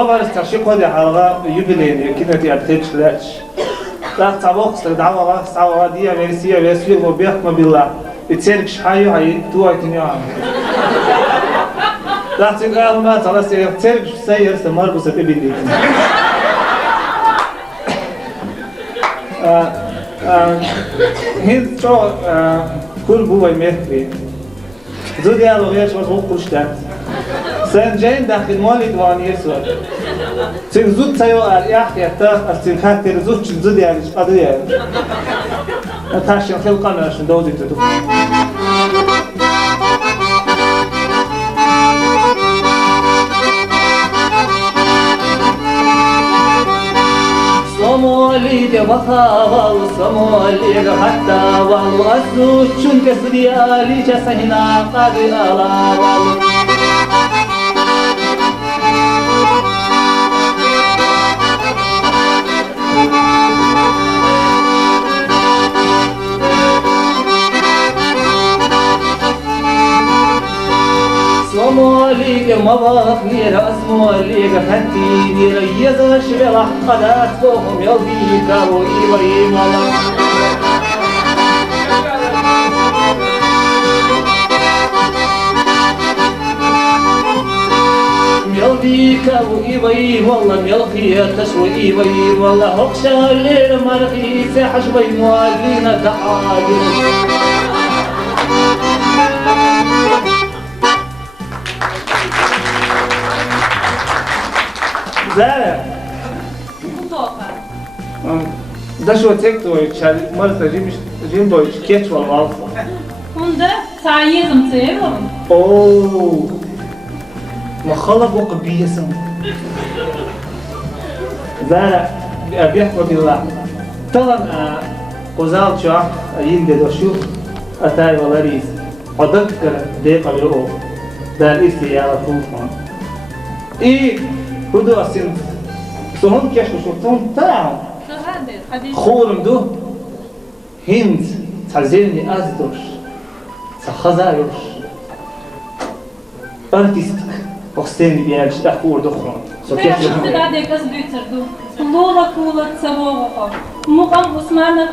صور استرشيق ودي حلقة يوبيلين كده تيارتيش لاش لا تعبوق استدعوا سعوا دي أمريكية ويسوي وبيحكم بالله بتسيرك شحايو هاي تو أيتنيان لا تقول ما تلا تسيرك سير سمار بسبب بيدي هند شو كل بوي مهري زودي على غير شو هو كلشتات سن جاين داخل مالي دواني يسوع سن زود سيو أريح يحتاج سن خاطر زود يعني قضية نتاشي خلق أنا عشان دوزي تدو Somali de vahaval, Somali de hattaval, Azu chunke sudiyali jasahina qadi alaval. Somali de mavak nira, Somali de hatti nira, Yazash vela qadat bohum yalbika o ibayimala. يلبيك وإيبي والله يلقي تسوي إيبي والله هقشا الليل مرقي ساحش بي موالينا تعالي زارة ده شو تكتو يتشالي مرة جيم دويتش كيتش والغالفة هنده تعيزم تيرم أوه مخلق وقبيسم زارة بيحكم بالله طبعا قزال شاح يندي دوشوف أتاي والريس أذكر دقيقة بالأو ده الإسي يا رفوفان إيه هدو أسين سهم كيشو شوفتون تاعهم خورم دو هند تعزيني أزدوش تخزايوش أرتيستك وقستين بيالش تحكور دخرون Я что-то да дека сбютерду. Лола кула цавого. Мукам Усмана